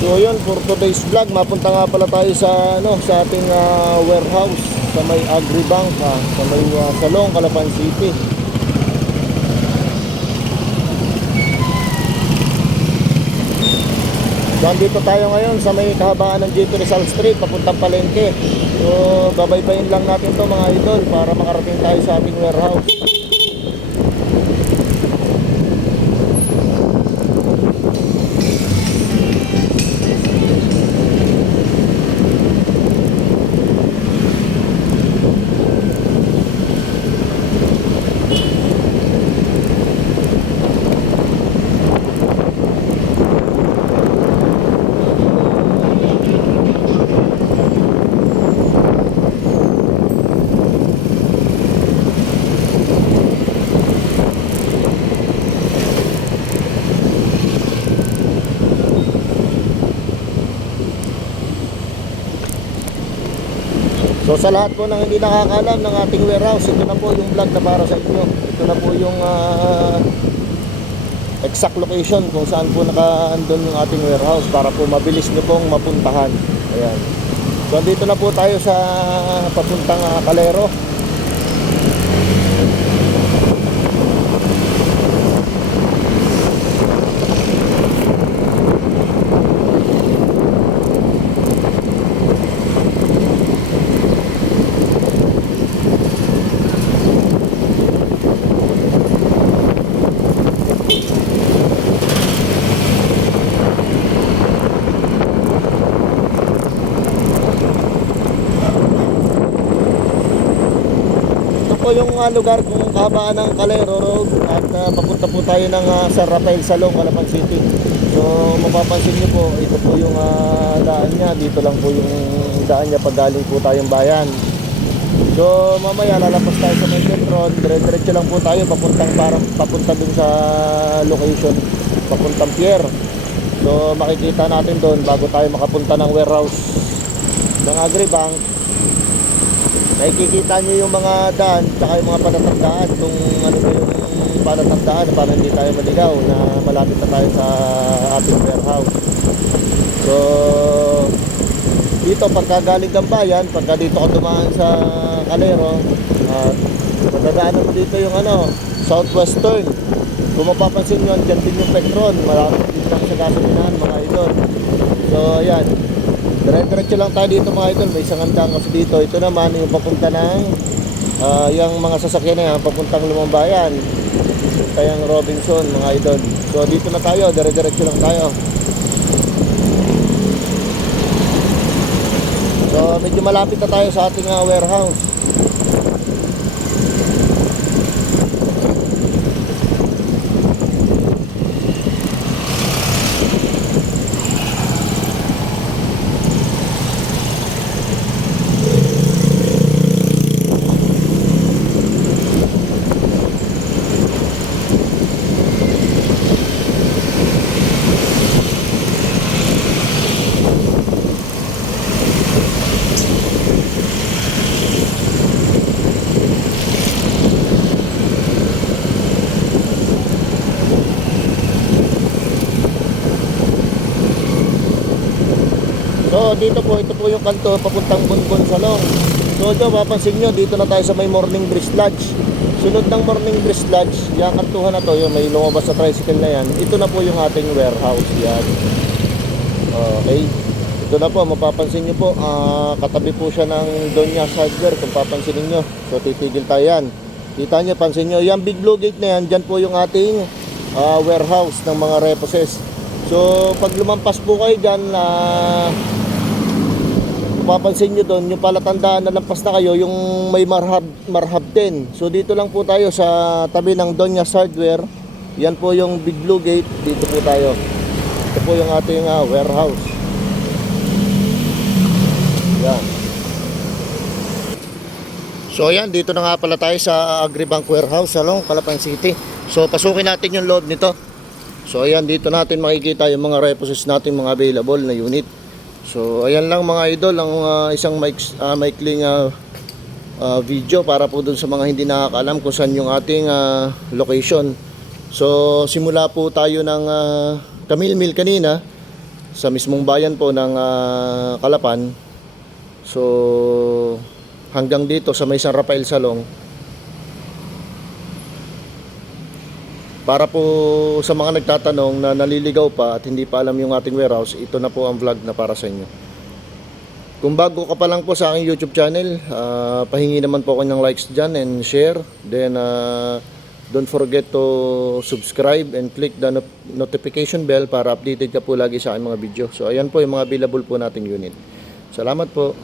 So yun, for today's vlog, mapunta nga pala tayo sa sa ating warehouse sa may Agribank, sa may Salong, Calapan City. So andito tayo ngayon sa may kahabaan ng J.P. Rizal Street papuntang Palengke. So babaybayin lang natin to mga idol para makarating tayo sa ating warehouse. So sa lahat po ng hindi nakakaalam ng ating warehouse, ito na po yung vlog na para sa inyo. Ito na po yung exact location kung saan po nakaandun yung ating warehouse para po mabilis nyo pong mapuntahan. Ayan. So dito na po tayo sa papuntang Calero. Yung lugar kung kahabaan ng Calero Road at papunta po tayo ng San Rafael Salong, Calapan City. So mapapansin nyo po, ito po yung daan nya. Dito lang po yung daan nya pag galing po tayong bayan. So mamaya lalabas tayo sa main road, dire-diretso lang po tayo papunta dun sa location, papuntang pier. So makikita natin doon bago tayo makapunta ng warehouse ng Agribank. Nakikita nyo yung mga daan tsaka yung mga palatandaan kung ano ba yung palatandaan para hindi tayo maligaw na malapit na tayo sa ating warehouse. So dito pagka galing kang bayan, pagka dito ka dumaan sa Calero, madadaanan mo dito yung southwestern. Kung mapapansin nyo, dyan din yung Petron, malapit din lang sa gasolinahan mga idol. So ayan, dire-diretso lang tayo dito mga idol. May isang handang kasi dito. Ito naman yung papunta ng yung mga sasakyan na yan papuntang Lumambayan, papunta yung Robinson mga idol. So dito na tayo, dire-diretso lang tayo. So medyo malapit na tayo sa ating warehouse. So dito po, ito po yung kanto papuntang Bonbon Salong. So dito mapapansin nyo, dito na tayo sa may Morning Breeze Lodge. Sunod ng Morning Breeze Lodge, yung kantuhan na to, yung may lumabas sa tricycle na yan, ito na po yung ating warehouse yan. Okay, ito na po, mapapansin nyo po, katabi po siya ng Donia's Hardware kung papansinin nyo. So titigil tayo yan. Kita nyo, pansin nyo, yung big blue gate na yan, dyan po yung ating warehouse ng mga reposes. So pag lumampas po kayo dyan, mapapansin nyo doon, yung palatandaan na lampas na kayo, yung may Marhab 10. So dito lang po tayo sa tabi ng Donia's Hardware. Yan po yung big blue gate, dito po tayo. Ito po yung ating warehouse. Yan. So yan, dito na nga pala tayo sa Agribank Warehouse, Salong, Calapan City. So pasukin natin yung loob nito. So ayan, dito natin makikita yung mga reposes natin, mga available na unit. So ayan lang mga idol, ang isang maikling video para po dun sa mga hindi nakakaalam kung saan yung ating location. So simula po tayo ng Camille Mill kanina, sa mismong bayan po ng Calapan. So hanggang dito sa may San Rafael Salong. Para po sa mga nagtatanong na naliligaw pa at hindi pa alam yung ating warehouse, ito na po ang vlog na para sa inyo. Kung bago ka pa lang po sa aking YouTube channel, pahingi naman po ako ng likes dyan and share. Then don't forget to subscribe and click the notification bell para updated ka po lagi sa aking mga video. So ayan po yung mga available po nating unit. Salamat po.